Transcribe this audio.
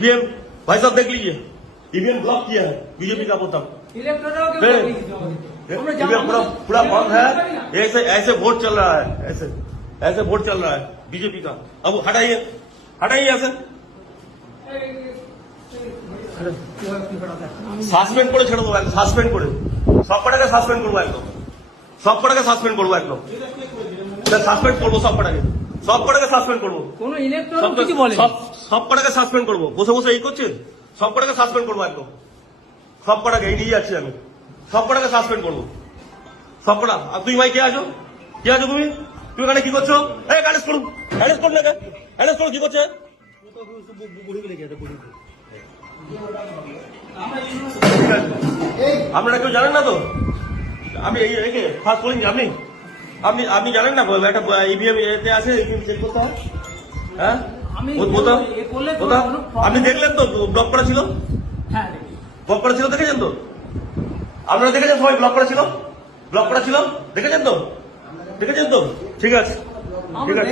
EVM भाई साहब देख लीजिए, ईवीएम ब्लॉक किया है बीजेपी का बोतल। ईवीएम पूरा बंद है। ऐसे ऐसे वोट चल रहा है, ऐसे ऐसे वोट चल रहा है बीजेपी का। अब हटाइए हटाइए ऐसे সাসপেন্ড করে ছেড়ে দেবো, একদম সাসপেন্ড করে সব কটাকে সাসপেন্ড করবো, একদম সব কটাকে সাসপেন্ড করবো, একদম সাসপেন্ড করবো, সব কটাকে সাসপেন্ড করবো, কোন ইলেকট্রন কিছু বলে সব কটাকে সাসপেন্ড করবো। বসে বসে এই করছেন, সব কটাকে সাসপেন্ড করবো, একদম সব কটাকে এই নিয়ে যাচ্ছি আমি, সব কটাকে সাসপেন্ড করবো, সব কটা। আর তুই ভাই কে আছো, কে আছো তুমি? তুমি এখানে কি করছো? এই অ্যারেস্ট করুন, অ্যারেস্ট করুন, অ্যারেস্ট করুন। কি করছে? আপনারা কেউ জানেন না তো? আমি এই ফার্স্ট বলিনি আপনি আপনি আপনি জানেন না একটা ইভিএম এতে আছে, ইভিএম চেক করতে হয়। হ্যাঁ আপনি দেখলেন তো ব্লক করা ছিল, ব্লক করা ছিল, দেখেছেন তো? আপনারা দেখেছেন সবাই ব্লক করা ছিল, ব্লক করা ছিল, দেখেছেন তো? দেখেছেন তো? ঠিক আছে, ঠিক আছে।